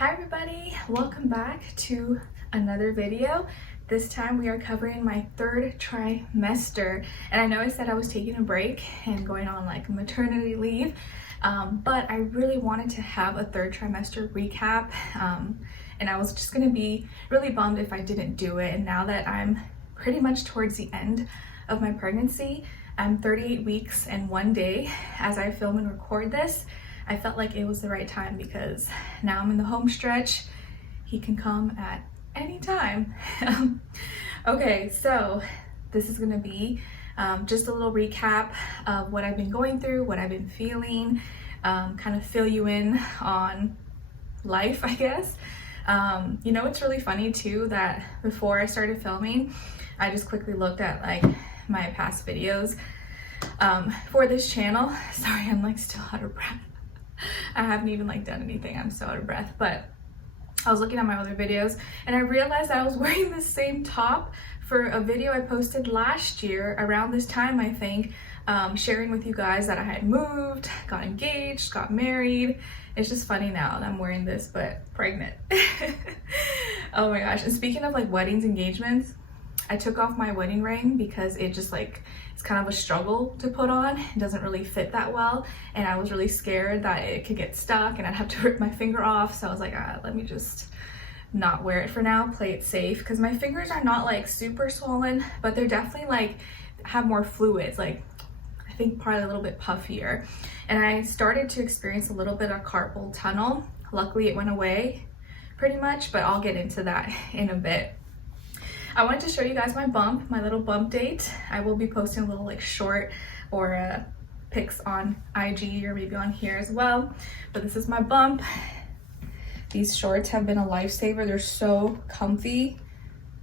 Hi everybody, welcome back to another video. This time we are covering my third trimester, and I know I said I was taking a break and going on like maternity leave, but I really wanted to have a third trimester recap, and I was just gonna be really bummed if I didn't do it. And now that I'm pretty much towards the end of my pregnancy, I'm 38 weeks and 1 day as I film and record this. I felt like it was the right time because now I'm in the home stretch. He can come at any time. Okay, so this is gonna be just a little recap of what I've been going through, what I've been feeling, kind of fill you in on life, I guess. You know, it's really funny too that before I started filming, I just quickly looked at like my past videos for this channel. Sorry, I'm like still out of breath. I haven't even like done anything. I'm so out of breath, but I was looking at my other videos and I realized that I was wearing the same top for a video I posted last year around this time, I think, sharing with you guys that I had moved, got engaged, got married. It's just funny now that I'm wearing this, but pregnant. Oh my gosh. And speaking of like weddings, engagements, I took off my wedding ring because it just like, it's kind of a struggle to put on. It doesn't really fit that well. And I was really scared that it could get stuck and I'd have to rip my finger off. So I was like, let me just not wear it for now, play it safe. Because my fingers are not like super swollen, but they're definitely like, have more fluids. Like I think probably a little bit puffier. And I started to experience a little bit of carpal tunnel. Luckily it went away pretty much, but I'll get into that in a bit. I wanted to show you guys my bump, my little bump date. I will be posting a little like short or pics on IG or maybe on here as well. But this is my bump. These shorts have been a lifesaver. They're so comfy.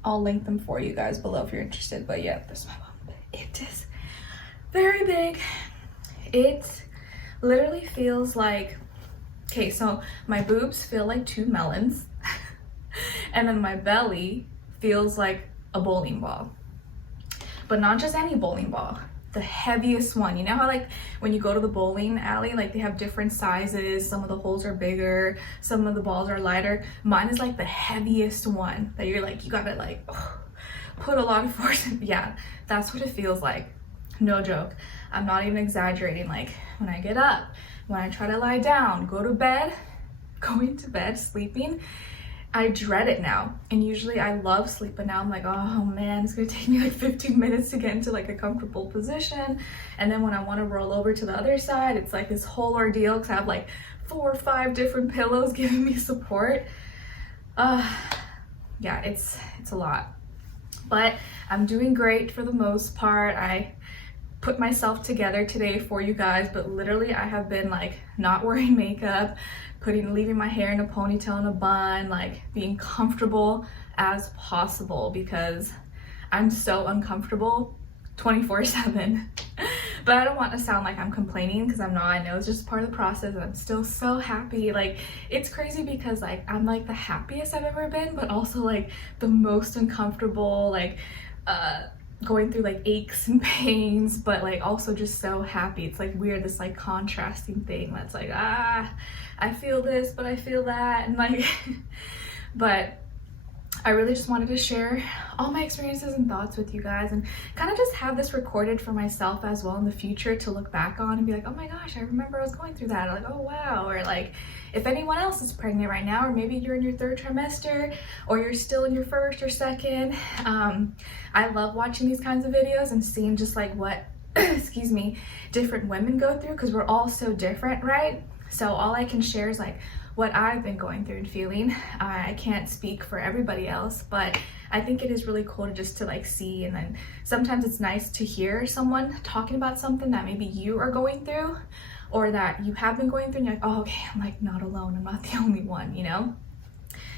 I'll link them for you guys below if you're interested. But yeah, this is my bump. It is very big. It literally feels like, okay, so my boobs feel like 2 melons. And then my belly feels like a bowling ball, but not just any bowling ball, the heaviest one. You know how like when you go to the bowling alley, like they have different sizes, some of the holes are bigger, some of the balls are lighter. Mine is like the heaviest one that you're like, you gotta like put a lot of force in. Yeah, that's what it feels like, no joke. I'm not even exaggerating. Like when I get up, when I try to lie down, go to bed, going to bed, sleeping, I dread it now. And usually I love sleep, but now I'm like, oh man, it's gonna take me like 15 minutes to get into like a comfortable position. And then when I want to roll over to the other side, it's like this whole ordeal because I have like 4 or 5 different pillows giving me support. Yeah, it's a lot, but I'm doing great for the most part. I put myself together today for you guys, but literally I have been like not wearing makeup, leaving my hair in a ponytail and a bun, like being comfortable as possible because I'm so uncomfortable 24/7. But I don't want to sound like I'm complaining because I'm not. I know it's just part of the process and I'm still so happy. Like it's crazy because like I'm like the happiest I've ever been, but also like the most uncomfortable, like going through like aches and pains, but like also just so happy. It's like weird, this like contrasting thing that's like, I feel this, but I feel that, and like, but I really just wanted to share all my experiences and thoughts with you guys and kind of just have this recorded for myself as well in the future to look back on and be like, oh my gosh, I remember I was going through that. Or like, oh wow. Or like if anyone else is pregnant right now, or maybe you're in your 3rd trimester or you're still in your 1st or 2nd. I love watching these kinds of videos and seeing just like what, excuse me, different women go through because we're all so different, right? So all I can share is like what I've been going through and feeling. I can't speak for everybody else, but I think it is really cool to just to like see, and then sometimes it's nice to hear someone talking about something that maybe you are going through or that you have been going through and you're like, oh, okay, I'm like not alone. I'm not the only one, you know?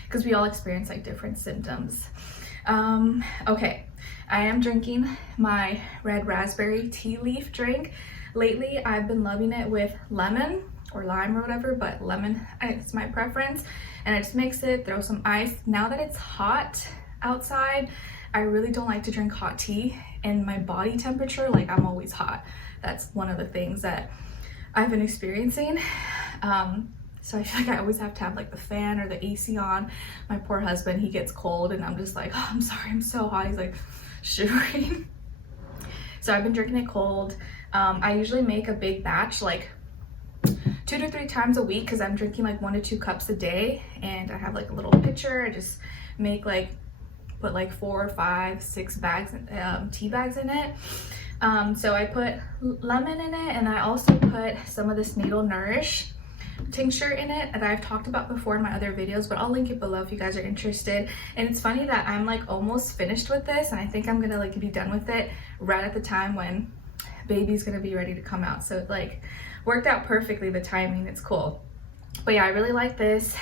Because we all experience like different symptoms. Okay, I am drinking my red raspberry tea leaf drink. Lately, I've been loving it with lemon or lime or whatever, but lemon, it's my preference. And I just mix it, throw some ice. Now that it's hot outside, I really don't like to drink hot tea. And my body temperature, like I'm always hot. That's one of the things that I've been experiencing. So I feel like I always have to have like the fan or the AC on. My poor husband, he gets cold and I'm just like, oh, I'm sorry, I'm so hot. He's like shivering. So I've been drinking it cold. I usually make a big batch, like 2 to 3 times a week, because I'm drinking like 1 to 2 cups a day, and I have like a little pitcher. I just make like, put like 4, 5, 6 bags, tea bags in it. So I put lemon in it, and I also put some of this Natal Nourish tincture in it that I've talked about before in my other videos, but I'll link it below if you guys are interested. And it's funny that I'm like almost finished with this, and I think I'm gonna like be done with it right at the time when baby's gonna be ready to come out. So it like worked out perfectly, the timing. It's cool. But yeah, I really like this.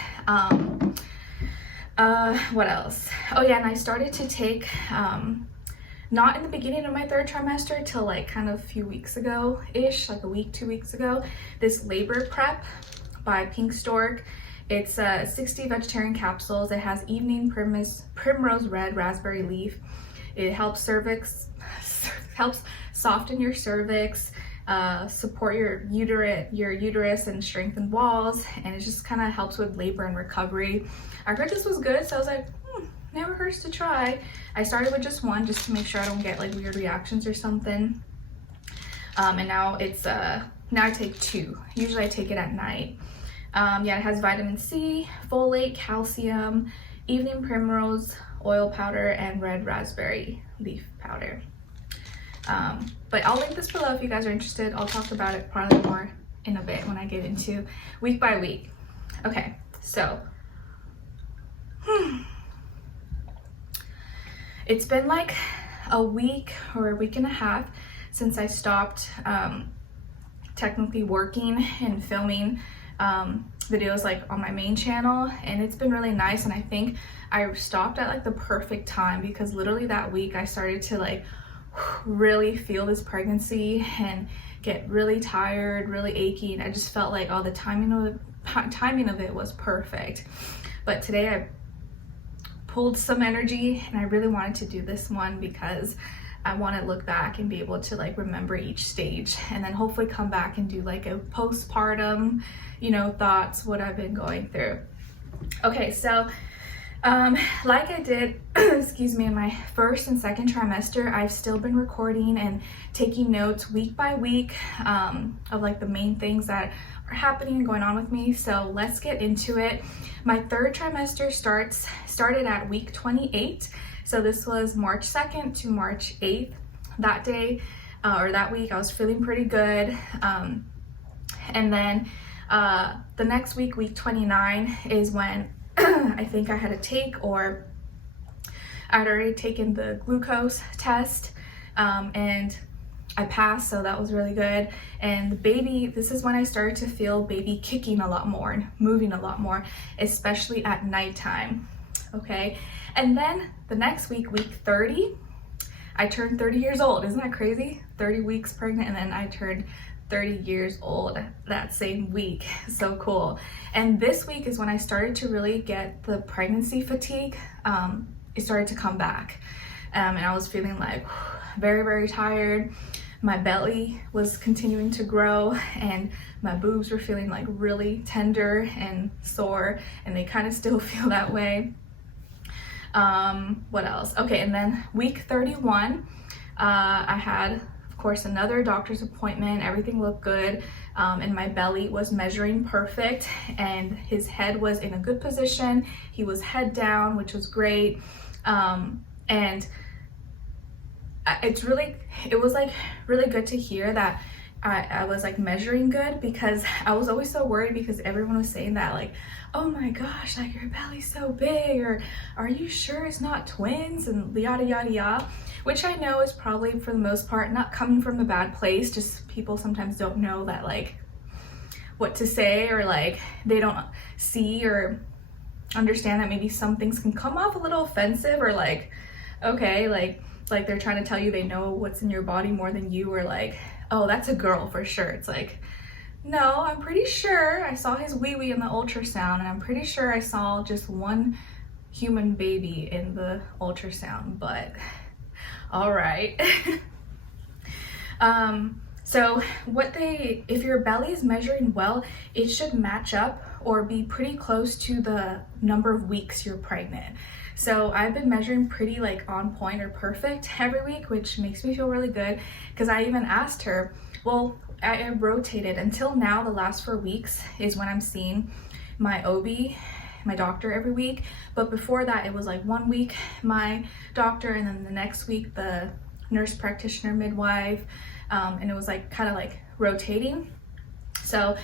What else? Oh yeah, and I started to take not in the beginning of my 3rd trimester till like kind of a few weeks ago ish, like a week, 2 weeks ago, this labor prep by Pink Stork. It's 60 vegetarian capsules. It has evening primrose red raspberry leaf. It helps helps soften your cervix, support your uterus and strengthen walls, and it just kind of helps with labor and recovery. I heard this was good, so I was like, never hurts to try. I started with just 1 just to make sure I don't get like weird reactions or something. And now it's now I take 2. Usually I take it at night. Yeah, it has vitamin C, folate, calcium, evening primrose oil powder, and red raspberry leaf powder. But I'll link this below if you guys are interested. I'll talk about it probably more in a bit when I get into week by week. Okay, so it's been like a week or a week and a half since I stopped technically working and filming videos like on my main channel, and it's been really nice. And I think I stopped at like the perfect time, because literally that week I started to like really feel this pregnancy and get really tired, really achy, and I just felt like all the timing of it was perfect. But today I pulled some energy, and I really wanted to do this one because I want to look back and be able to like remember each stage, and then hopefully come back and do like a postpartum, you know, thoughts, what I've been going through. Okay, so like I did, excuse me, in my 1st and 2nd trimester, I've still been recording and taking notes week by week of like the main things that are happening and going on with me. So let's get into it. My 3rd trimester started at week 28. So this was March 2nd to March 8th. That day or that week I was feeling pretty good. And then the next week, week 29, is when I think I had a take, or I had already taken the glucose test, and I passed, so that was really good. And the baby, this is when I started to feel baby kicking a lot more and moving a lot more, especially at nighttime. Okay, and then the next week, week 30, I turned 30 years old. Isn't that crazy? 30 weeks pregnant, and then I turned 30 years old that same week. So cool. And this week is when I started to really get the pregnancy fatigue. It started to come back, and I was feeling like very, very tired. My belly was continuing to grow, and my boobs were feeling like really tender and sore, and they kind of still feel that way. What else? Okay, and then week 31, I had, of course, another doctor's appointment. Everything looked good, and my belly was measuring perfect, and his head was in a good position. He was head down, which was great. And it was like really good to hear that I was like measuring good, because I was always so worried, because everyone was saying that like, oh my gosh, like your belly's so big, or are you sure it's not twins, and yada yada yada, which I know is probably for the most part not coming from a bad place, just people sometimes don't know that like what to say, or like they don't see or understand that maybe some things can come off a little offensive, or like, okay, like they're trying to tell you they know what's in your body more than you, or like, oh, that's a girl for sure. It's like, no, I'm pretty sure I saw his wee-wee in the ultrasound, and I'm pretty sure I saw just one human baby in the ultrasound, but all right. So if your belly is measuring well, it should match up or be pretty close to the number of weeks you're pregnant. So I've been measuring pretty like on point or perfect every week, which makes me feel really good, because I even asked her, well, I rotated until now. The last 4 weeks is when I'm seeing my OB, my doctor, every week. But before that, it was like 1 week my doctor, and then the next week the nurse practitioner, midwife, and it was like kind of like rotating. So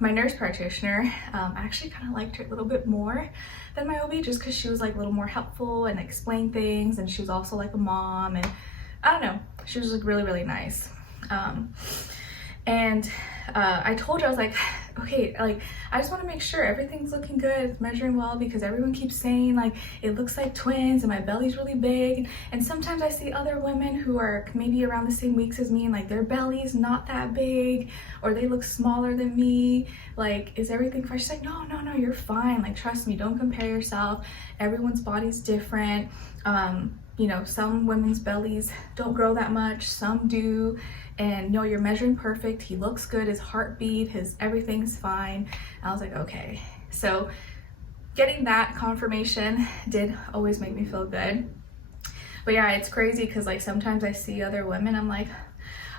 my nurse practitioner, I actually kind of liked her a little bit more than my OB, just because she was like a little more helpful and explained things, and she was also like a mom, and I don't know, she was like really, really nice. I told her, I was like, okay, like I just want to make sure everything's looking good, it's measuring well, because everyone keeps saying like it looks like twins and my belly's really big, and sometimes I see other women who are maybe around the same weeks as me and like their belly's not that big, or they look smaller than me. Like, is everything fine? She's like, no, you're fine, like trust me, don't compare yourself, everyone's body's different. You know, some women's bellies don't grow that much, some do, and no, you're measuring perfect, he looks good, his heartbeat, his everything's fine. I was like, okay. So getting that confirmation did always make me feel good. But yeah, it's crazy because like sometimes I see other women, I'm like,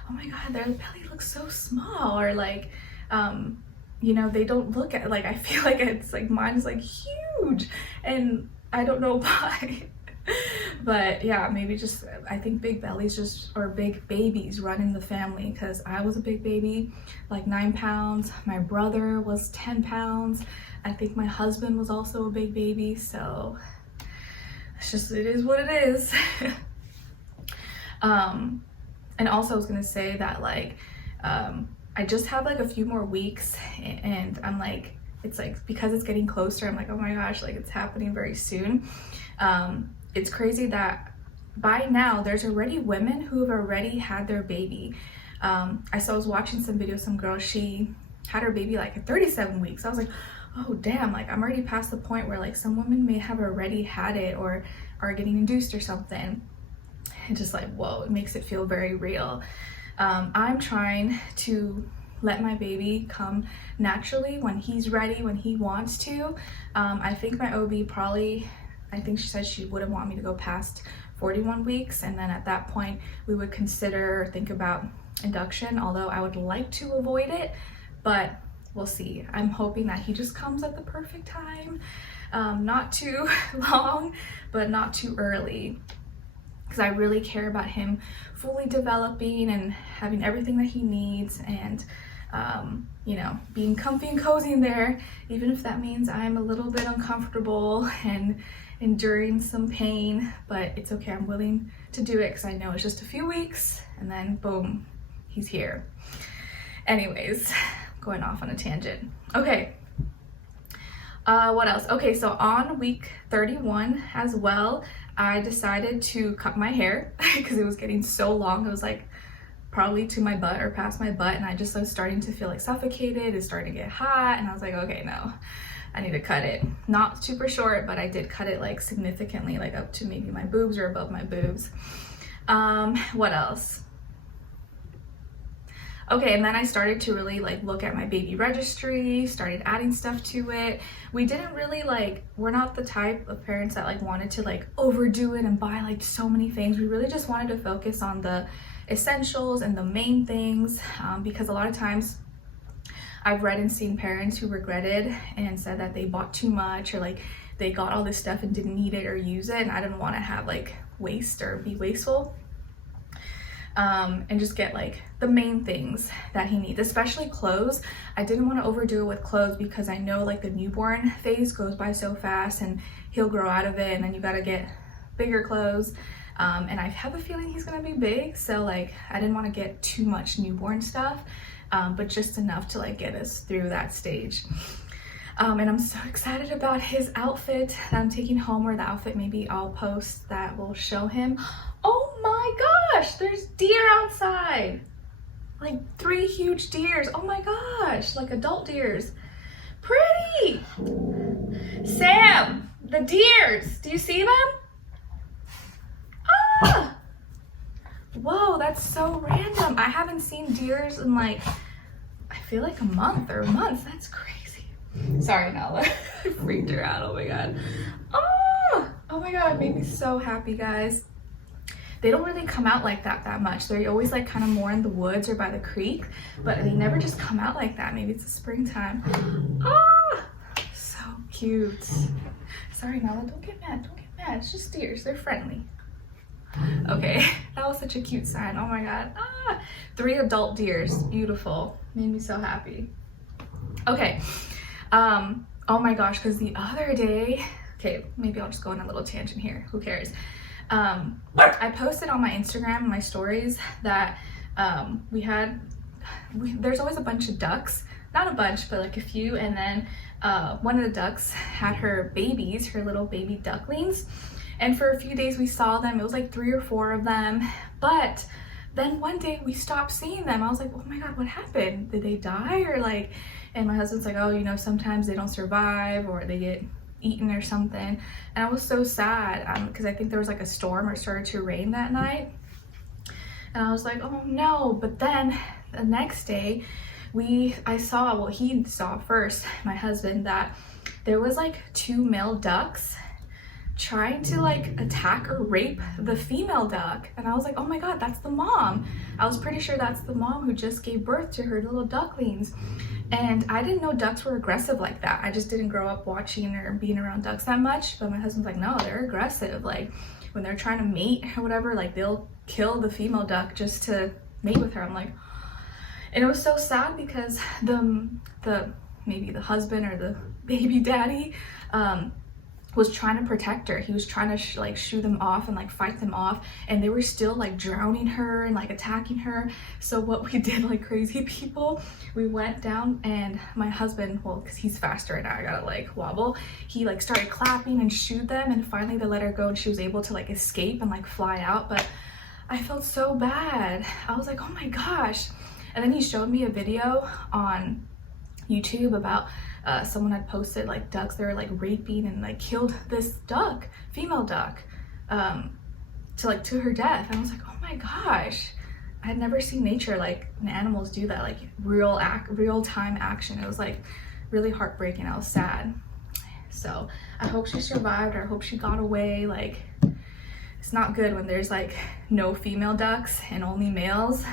oh my god, their belly looks so small, or like you know, they don't look at, like I feel like it's like mine is like huge, and I don't know why. But yeah, maybe just, I think big bellies just, or big babies run in the family, because I was a big baby, like 9 pounds. My brother was 10 pounds. I think my husband was also a big baby. So it's just, it is what it is. And also I was gonna say that like, I just have like a few more weeks, and I'm like, it's like, because it's getting closer, I'm like, oh my gosh, like it's happening very soon. It's crazy that by now there's already women who have already had their baby. I was watching some videos, some girl, she had her baby like at 37 weeks. I was like, oh damn, like I'm already past the point where like some women may have already had it or are getting induced or something. And just like, whoa, it makes it feel very real. I'm trying to let my baby come naturally when he's ready, when he wants to. I think my OB probably, I think she said she wouldn't want me to go past 41 weeks, and then at that point we would consider or think about induction, although I would like to avoid it, but we'll see. I'm hoping that he just comes at the perfect time, not too long but not too early, because I really care about him fully developing and having everything that he needs, and you know, being comfy and cozy in there, even if that means I'm a little bit uncomfortable and enduring some pain. But it's okay, I'm willing to do it because I know it's just a few weeks, and then boom, he's here. Anyways, going off on a tangent. Okay, what else? Okay, so on week 31 as well, I decided to cut my hair because it was getting so long. It was like probably to my butt or past my butt, and I just was starting to feel like suffocated. It's starting to get hot, and I was like, okay, no, I need to cut it. Not super short, but I did cut it like significantly, like up to maybe my boobs or above my boobs. What else? Okay, and then I started to really like look at my baby registry, started adding stuff to it. We didn't really like, we're not the type of parents that like wanted to like overdo it and buy like so many things. We really just wanted to focus on the essentials and the main things, because a lot of times I've read and seen parents who regretted and said that they bought too much, or like they got all this stuff and didn't need it or use it, and I didn't want to have like waste or be wasteful. And just get like the main things that he needs, especially clothes. I didn't want to overdo it with clothes because I know like the newborn phase goes by so fast and he'll grow out of it, and then you got to get bigger clothes. And I have a feeling he's gonna be big, so like I didn't want to get too much newborn stuff, but just enough to like get us through that stage. And I'm so excited about his outfit that I'm taking home, or the outfit maybe I'll post that will show him. Oh my gosh, there's deer outside, like 3 huge deers. Oh my gosh, like adult deers. Pretty. Sam, the deers, do you see them? Ah! Whoa, that's so random. I haven't seen deers in like, I feel like a month or months. That's crazy. Sorry, Nala. Freaked her out. Oh my god. Oh my god, it made me so happy, guys. They don't really come out like that much. They're always like kind of more in the woods or by the creek, but they never just come out like that. Maybe it's the springtime. So cute. Sorry, Nala, don't get mad. Don't get mad. It's just deers. They're friendly. Okay, that was such a cute sign. Oh my god. 3 adult deers. Beautiful. Made me so happy. Okay. Oh my gosh, because the other day, okay, maybe I'll just go on a little tangent here. Who cares? I posted on my Instagram, my stories, that there's always a bunch of ducks. Not a bunch, but like a few. And then one of the ducks had her babies, her little baby ducklings. And for a few days we saw them. It was like 3 or 4 of them. But then one day we stopped seeing them. I was like, oh my god, what happened? Did they die? Or like, and my husband's like, oh, you know, sometimes they don't survive or they get eaten or something. And I was so sad because I think there was like a storm or started to rain that night. And I was like, oh no. But then the next day I saw, well, he saw first, my husband, that there was like 2 male ducks trying to like attack or rape the female duck. And I was like, oh my god, that's the mom. I was pretty sure that's the mom who just gave birth to her little ducklings. And I didn't know ducks were aggressive like that. I just didn't grow up watching or being around ducks that much. But my husband's like, no, they're aggressive. Like when they're trying to mate or whatever, like they'll kill the female duck just to mate with her. I'm like, and it was so sad because maybe the husband or the baby daddy was trying to protect her. He was trying to like shoo them off and like fight them off, and they were still like drowning her and like attacking her. So what we did, like crazy people, we went down, and my husband, well, because he's faster and I gotta like wobble, he like started clapping and shooed them, and finally they let her go and she was able to like escape and like fly out. But I felt so bad. I was like, oh my gosh. And then he showed me a video on YouTube about someone had posted like ducks they were like raping and like killed this duck, female duck, to her death. And I was like, oh my gosh, I had never seen nature like animals do that, like real time action. It was like really heartbreaking. I was sad. So I hope she survived, or I hope she got away. Like it's not good when there's like no female ducks and only males.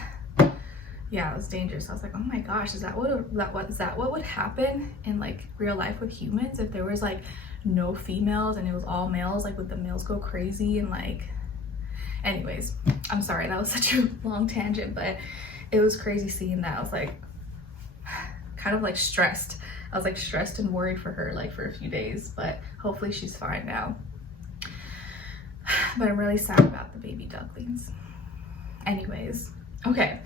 Yeah, it was dangerous. I was like, oh my gosh, is that what would happen in like real life with humans if there was like no females and it was all males? Like would the males go crazy? And like, anyways, I'm sorry, that was such a long tangent, but it was crazy seeing that. I was like kind of like stressed. I was like stressed and worried for her like for a few days, but hopefully she's fine now. But I'm really sad about the baby ducklings. Anyways, okay.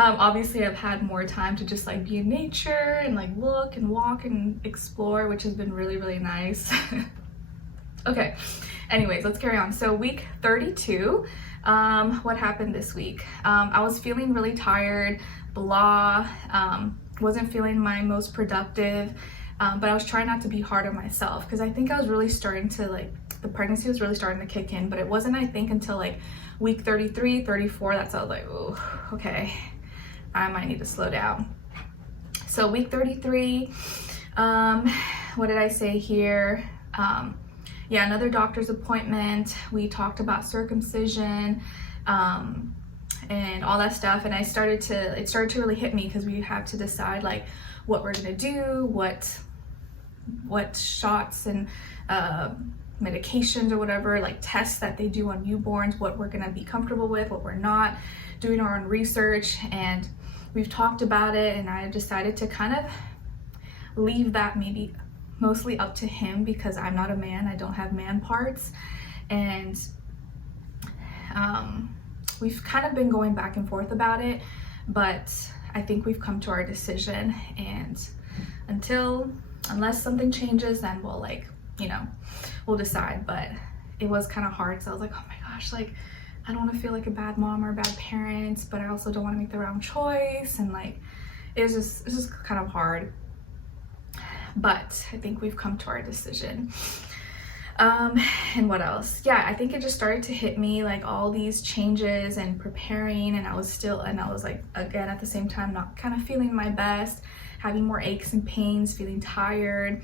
Obviously I've had more time to just like be in nature and like look and walk and explore, which has been really, really nice. Okay, anyways, let's carry on. So week 32, what happened this week? I was feeling really tired, blah, wasn't feeling my most productive, but I was trying not to be hard on myself because I think I was really starting to like, the pregnancy was really starting to kick in, but it wasn't, I think, until like week 33, 34, that's how I was like, oh, okay, I might need to slow down. So week 33, what did I say here? Yeah, another doctor's appointment. We talked about circumcision and all that stuff. And it started to really hit me because we have to decide like what we're gonna do, what shots and medications or whatever, like tests that they do on newborns, what we're gonna be comfortable with, what we're not, doing our own research. And we've talked about it, and I decided to kind of leave that maybe mostly up to him because I'm not a man, I don't have man parts. And we've kind of been going back and forth about it, but I think we've come to our decision, and unless something changes, then we'll like, you know, we'll decide. But it was kind of hard, so I was like, oh my gosh, like I don't want to feel like a bad mom or a bad parent, but I also don't want to make the wrong choice, and like it's just kind of hard. But I think we've come to our decision. And what else? Yeah, I think it just started to hit me, like all these changes and preparing, and I was like, again, at the same time, not kind of feeling my best. having more aches and pains, feeling tired,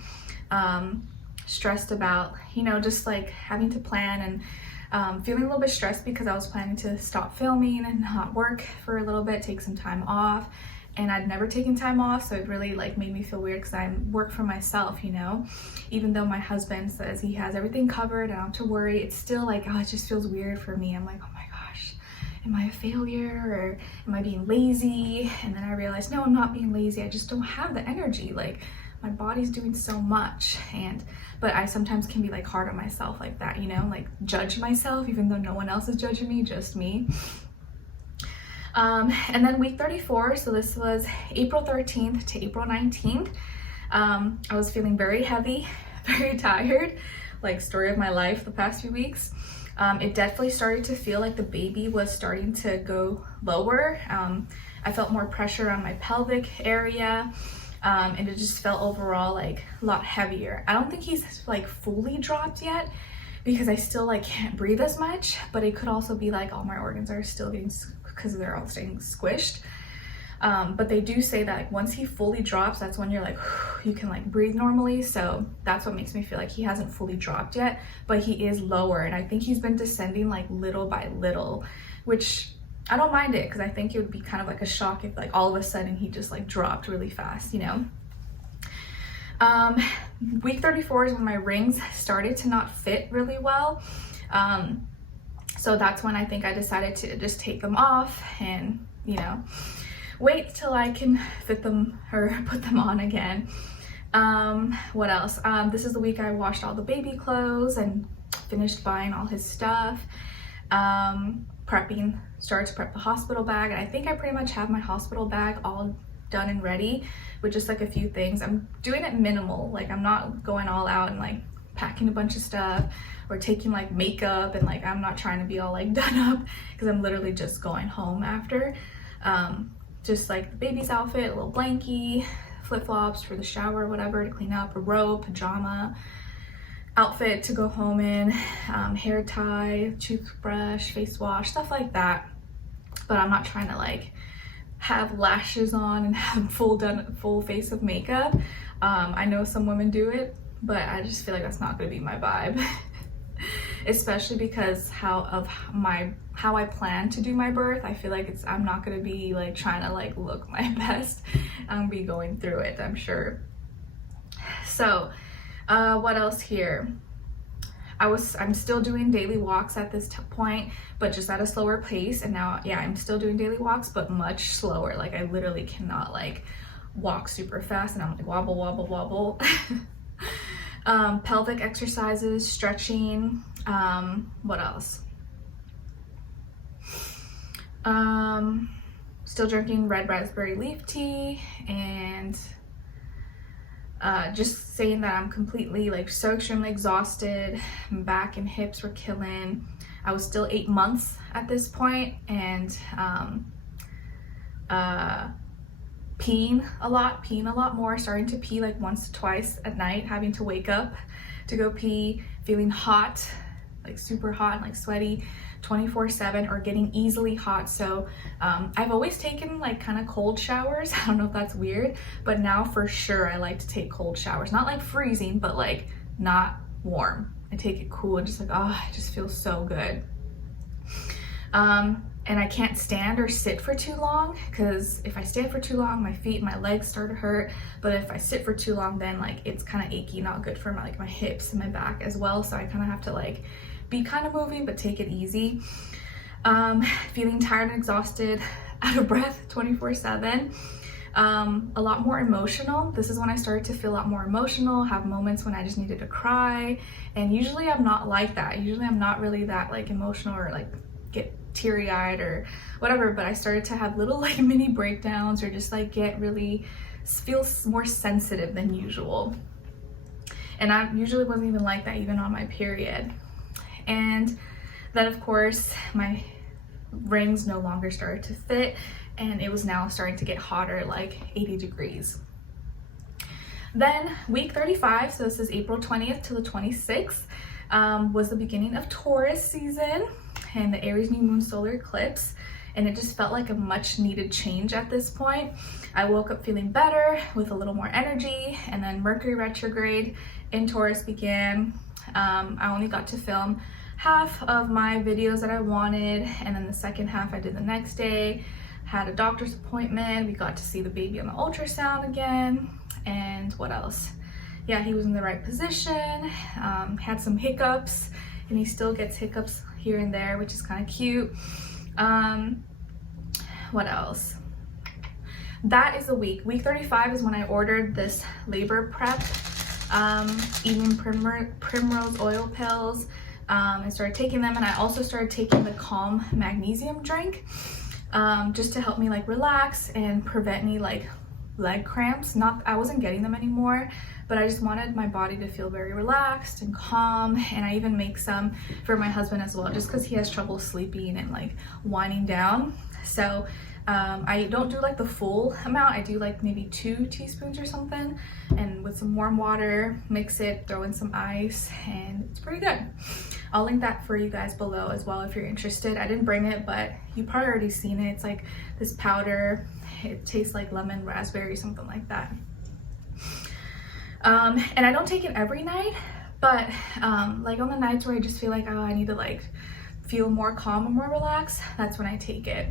stressed about, you know, just like having to plan, and feeling a little bit stressed because I was planning to stop filming and not work for a little bit, take some time off. And I'd never taken time off, so it really like made me feel weird because I work for myself, you know. Even though my husband says he has everything covered, I don't have to worry, it's still like, oh, it just feels weird for me. I'm like, oh my gosh, am I a failure, or am I being lazy? And then I realized, no, I'm not being lazy, I just don't have the energy. Like, my body's doing so much, but I sometimes can be like hard on myself like that, you know, like judge myself even though no one else is judging me, just me. And then week 34, so this was April 13th to April 19th. I was feeling very heavy, very tired, like story of my life the past few weeks. It definitely started to feel like the baby was starting to go lower. I felt more pressure on my pelvic area, and it just felt overall like a lot heavier. I don't think he's like fully dropped yet because I still like can't breathe as much, but it could also be like all my organs are still getting, because they're all staying squished. But they do say that like, once he fully drops, that's when you're like, you can like breathe normally. So that's what makes me feel like he hasn't fully dropped yet, but he is lower. And I think he's been descending like little by little, which I don't mind it because I think it would be kind of like a shock if like all of a sudden he just like dropped really fast, you know? Week 34 is when my rings started to not fit really well. So that's when I think I decided to just take them off and, you know, wait till I can fit them or put them on again. What else? This is the week I washed all the baby clothes and finished buying all his stuff. Started to prep the hospital bag. And I think I pretty much have my hospital bag all done and ready with just like a few things. I'm doing it minimal. Like, I'm not going all out and like packing a bunch of stuff or taking like makeup, and like I'm not trying to be all like done up because I'm literally just going home after. Just like the baby's outfit, a little blankie, flip-flops for the shower, whatever to clean up, a robe, pajama, outfit to go home in, hair tie, toothbrush, face wash, stuff like that. But I'm not trying to like have lashes on and have full face of makeup. I know some women do it, but I just feel like that's not gonna be my vibe. Especially because how I plan to do my birth. I feel like I'm not gonna be like trying to like look my best. I'm gonna be going through it, I'm sure. So what else here? I'm still doing daily walks at this point, but just at a slower pace. And now, yeah, I'm still doing daily walks, but much slower. Like, I literally cannot like walk super fast, and I'm like wobble, wobble, wobble. Pelvic exercises, stretching. What else? Still drinking red raspberry leaf tea, and just saying that I'm completely like so extremely exhausted. My back and hips were killing. I was still 8 months at this point, and peeing a lot more, starting to pee like once or twice at night, having to wake up to go pee, feeling hot, like super hot and like sweaty 24/7, or getting easily hot. So I've always taken like kind of cold showers. I don't know if that's weird, but now for sure I like to take cold showers, not like freezing, but like not warm. I take it cool and just like, oh, it just feels so good. And I can't stand or sit for too long, because if I stand for too long, my feet and my legs start to hurt. But if I sit for too long, then like it's kind of achy, not good for my hips and my back as well. So I kind of have to like be kind of moving, but take it easy. Feeling tired and exhausted, out of breath 24/7. A lot more emotional. This is when I started to feel a lot more emotional, have moments when I just needed to cry. And usually I'm not like that. Usually I'm not really that like emotional or like get teary-eyed or whatever, but I started to have little like mini breakdowns, or just like feel more sensitive than usual. And I usually wasn't even like that, even on my period. And then of course my rings no longer started to fit, and it was now starting to get hotter, like 80 degrees. Then week 35, so this is April 20th to the 26th, was the beginning of Taurus season and the Aries new moon solar eclipse. and it just felt like a much needed change at this point. I woke up feeling better with a little more energy, and then Mercury retrograde in Taurus began. I only got to film half of my videos that I wanted, and then the second half I did the next day. Had a doctor's appointment, we got to see the baby on the ultrasound again, and what else? Yeah, he was in the right position, had some hiccups, and he still gets hiccups here and there, which is kind of cute. What else? That is the week. Week 35 is when I ordered this labor prep, eating primrose oil pills. I started taking them, and I also started taking the Calm magnesium drink, just to help me like relax and prevent any like leg cramps. I wasn't getting them anymore, but I just wanted my body to feel very relaxed and calm. And I even make some for my husband as well, just because he has trouble sleeping and like winding down. So I don't do like the full amount. I do like maybe 2 teaspoons or something, and with some warm water, mix it, throw in some ice, and it's pretty good. I'll link that for you guys below as well if you're interested. I didn't bring it, but you probably already seen it. It's like this powder. It tastes like lemon raspberry, something like that. And I don't take it every night, but like on the nights where I just feel like, oh, I need to like feel more calm and more relaxed, that's when I take it.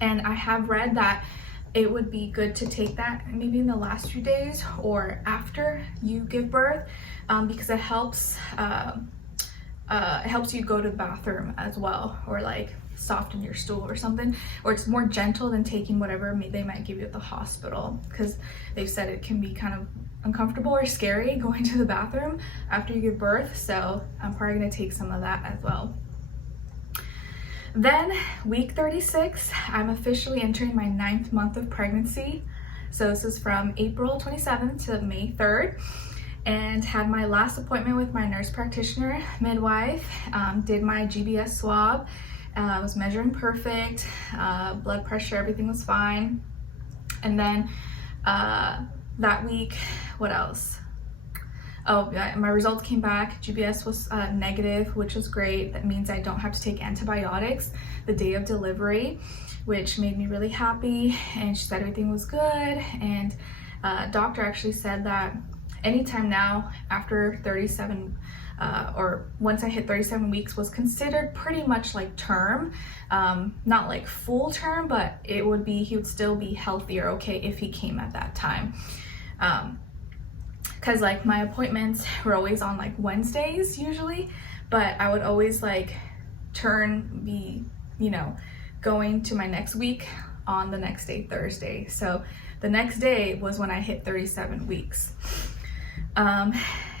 And I have read that it would be good to take that maybe in the last few days or after you give birth, because it helps you go to the bathroom as well, or like soften your stool or something, or it's more gentle than taking whatever they might give you at the hospital, because they've said it can be kind of uncomfortable or scary going to the bathroom after you give birth. So I'm probably going to take some of that as well. Then week 36, I'm officially entering my 9th month of pregnancy. So this is from April 27th to May 3rd, and had my last appointment with my nurse practitioner midwife. Did my GBS swab, was measuring perfect, blood pressure, everything was fine. And then that week, what else? Oh, yeah, my results came back. GBS was negative, which was great. That means I don't have to take antibiotics the day of delivery, which made me really happy. And she said everything was good. And doctor actually said that anytime now after 37, or once I hit 37 weeks, was considered pretty much like term. Not like full term, but he would still be healthy or okay if he came at that time. Because like my appointments were always on like Wednesdays usually, but I would always like going to my next week on the next day, Thursday. So the next day was when I hit 37 weeks. And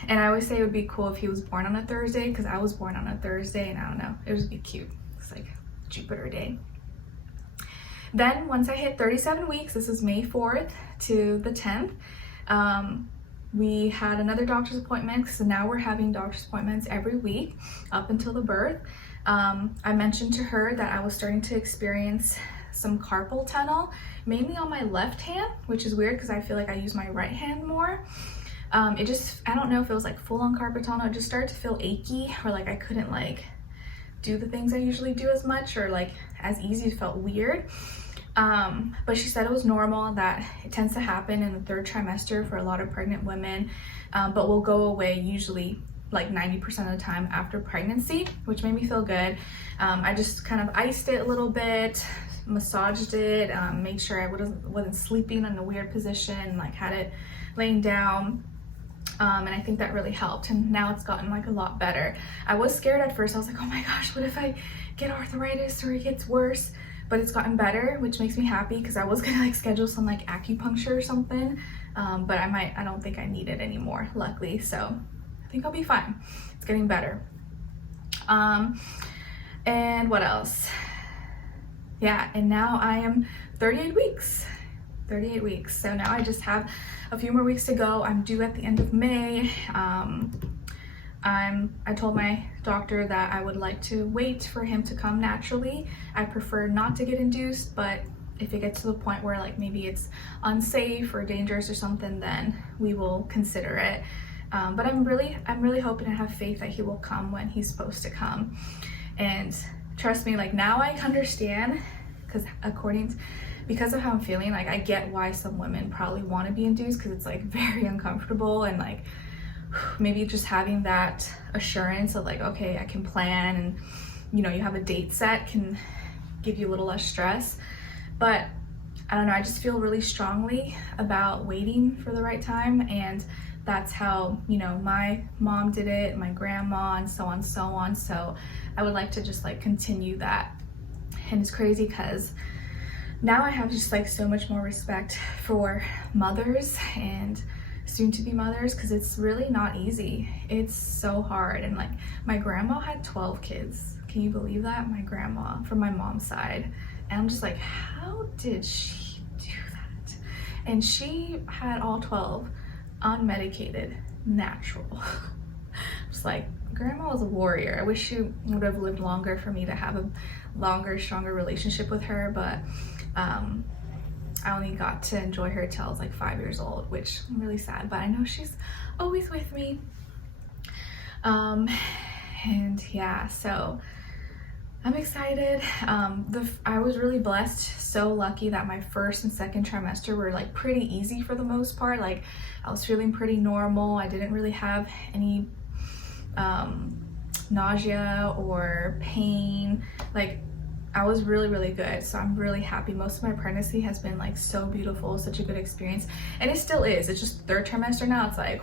I always say it would be cool if he was born on a Thursday, because I was born on a Thursday, and I don't know, it would be cute. It's like Jupiter day. Then once I hit 37 weeks, this is May 4th to the 10th, we had another doctor's appointment, so now we're having doctor's appointments every week up until the birth. I mentioned to her that I was starting to experience some carpal tunnel, mainly on my left hand, which is weird because I feel like I use my right hand more. I don't know if it was like full on carpal tunnel. It just started to feel achy, or like I couldn't like do the things I usually do as much, or like as easy. It felt weird. But she said it was normal, that it tends to happen in the 3rd trimester for a lot of pregnant women, but will go away usually like 90% of the time after pregnancy, which made me feel good. I just kind of iced it a little bit, massaged it, made sure I wasn't sleeping in a weird position, like had it laying down. And I think that really helped, and now it's gotten like a lot better. I was scared at first. I was like, oh my gosh, what if I get arthritis or it gets worse? But it's gotten better, which makes me happy, because I was gonna like schedule some like acupuncture or something, but I don't think I need it anymore, luckily. So I think I'll be fine. It's getting better. And what else? Yeah, and now I am 38 weeks. So now I just have a few more weeks to go. I'm due at the end of May. I told my doctor that I would like to wait for him to come naturally. I prefer not to get induced, but if it gets to the point where like maybe it's unsafe or dangerous or something, then we will consider it. But I'm really hoping and have faith that he will come when he's supposed to come. And trust me, like now I understand, because of how I'm feeling, like I get why some women probably want to be induced, because it's like very uncomfortable, and like maybe just having that assurance of like, okay, I can plan, and you know, you have a date set can give you a little less stress. But I don't know, I just feel really strongly about waiting for the right time, and that's how, you know, my mom did it, my grandma, and so on, so on. So I would like to just like continue that. And it's crazy because now I have just like so much more respect for mothers and soon-to-be mothers, because it's really not easy. It's so hard. And like my grandma had 12 kids. Can you believe that? My grandma from my mom's side. And I'm just like, how did she do that? And she had all 12 unmedicated, natural. Just like, grandma was a warrior. I wish she would have lived longer for me to have a longer, stronger relationship with her, but I only got to enjoy her till I was like 5 years old, which I'm really sad, but I know she's always with me. And yeah, so I'm excited. I was really blessed, so lucky that my first and second trimester were like pretty easy for the most part. Like I was feeling pretty normal. I didn't really have any nausea or pain. Like I was really, really good. So I'm really happy. Most of my pregnancy has been like so beautiful, such a good experience. And it still is. It's just third trimester now. It's like,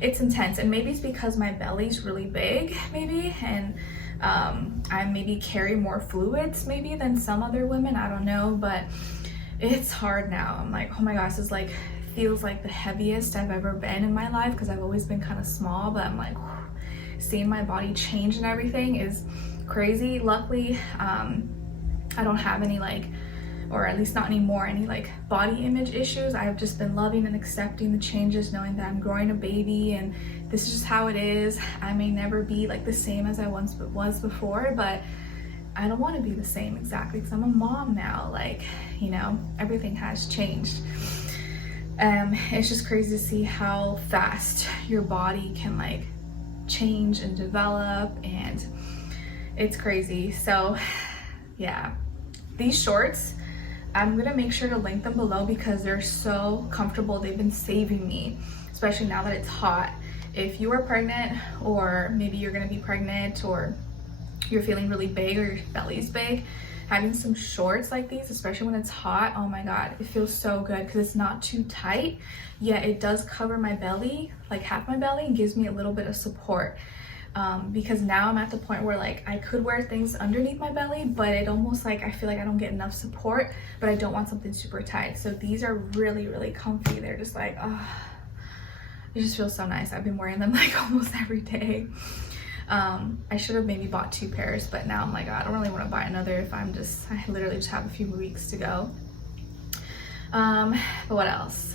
it's intense. And maybe it's because my belly's really big, maybe. And I maybe carry more fluids maybe than some other women. I don't know, but it's hard now. I'm like, oh my gosh, this like feels like the heaviest I've ever been in my life, because I've always been kind of small, but I'm like, seeing my body change and everything is crazy. Luckily, I don't have any like, or at least not anymore, any like body image issues. I've just been loving and accepting the changes, knowing that I'm growing a baby and this is just how it is. I may never be like the same as I once was before, but I don't want to be the same exactly, because I'm a mom now. Like, you know, everything has changed. It's just crazy to see how fast your body can like change and develop, and it's crazy. So yeah, these shorts, I'm gonna make sure to link them below because they're so comfortable. They've been saving me, especially now that it's hot. If you are pregnant, or maybe you're gonna be pregnant, or you're feeling really big, or your belly's big, having some shorts like these, especially when it's hot, oh my god, it feels so good because it's not too tight, yet it does cover my belly, like half my belly, and gives me a little bit of support. Because now I'm at the point where like I could wear things underneath my belly, but it almost like I feel like I don't get enough support, but I don't want something super tight. So these are really, really comfy. They're just like, oh, it just feels so nice. I've been wearing them like almost every day. I should have maybe bought 2 pairs, but now I'm like, I don't really want to buy another if I literally just have a few weeks to go. But what else?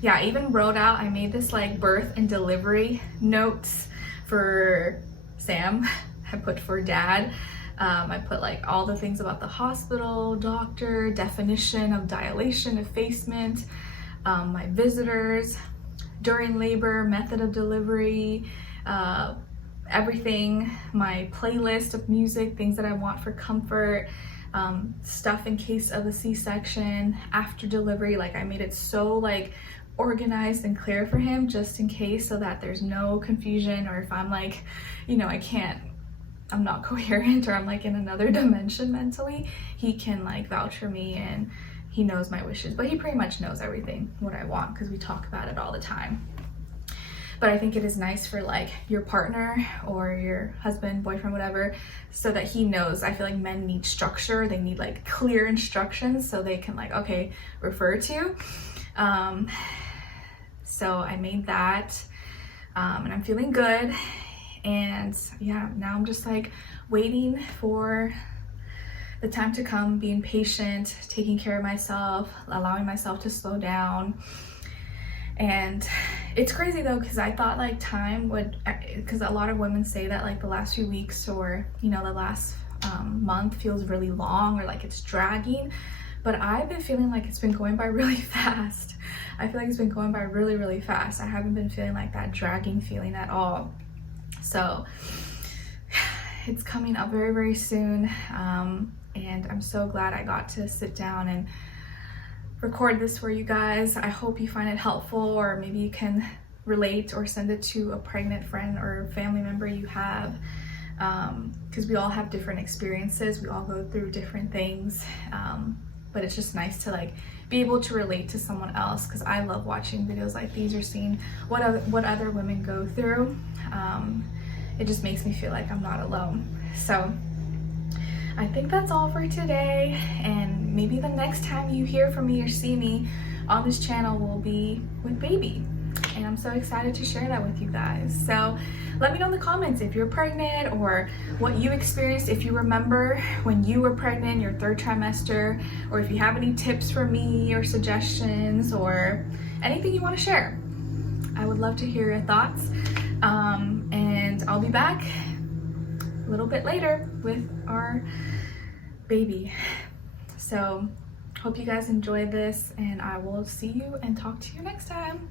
Yeah, I even wrote out, I made this like birth and delivery notes for Sam. I put for Dad. I put like all the things about the hospital, doctor, definition of dilation, effacement, my visitors, during labor, method of delivery, everything, my playlist of music, things that I want for comfort, stuff in case of a C-section, after delivery. Like I made it so like organized and clear for him, just in case, so that there's no confusion, or if I'm like, you know, I'm not coherent, or I'm like in another dimension mentally, he can like vouch for me, and he knows my wishes. But he pretty much knows everything what I want, because we talk about it all the time. But I think it is nice for like your partner or your husband, boyfriend, whatever, so that he knows. I feel like men need structure. They need like clear instructions so they can like, okay, refer to. So I made that, and I'm feeling good. And yeah, now I'm just like waiting for the time to come, being patient, taking care of myself, allowing myself to slow down. And it's crazy though, because I thought like time would, because a lot of women say that like the last few weeks, or you know, the last month feels really long, or like it's dragging, but I've been feeling like it's been going by really fast. I feel like it's been going by really, really fast. I haven't been feeling like that dragging feeling at all. So it's coming up very, very soon. And I'm so glad I got to sit down and record this for you guys. I hope you find it helpful, or maybe you can relate or send it to a pregnant friend or family member you have, because we all have different experiences, we all go through different things, but it's just nice to like be able to relate to someone else, because I love watching videos like these or seeing what other women go through. It just makes me feel like I'm not alone. So I think that's all for today, and maybe the next time you hear from me or see me on this channel will be with baby, and I'm so excited to share that with you guys. So let me know in the comments if you're pregnant, or what you experienced, if you remember when you were pregnant, your third trimester, or if you have any tips for me or suggestions or anything you want to share. I would love to hear your thoughts, and I'll be back a little bit later with our baby. So hope you guys enjoyed this, and I will see you and talk to you next time.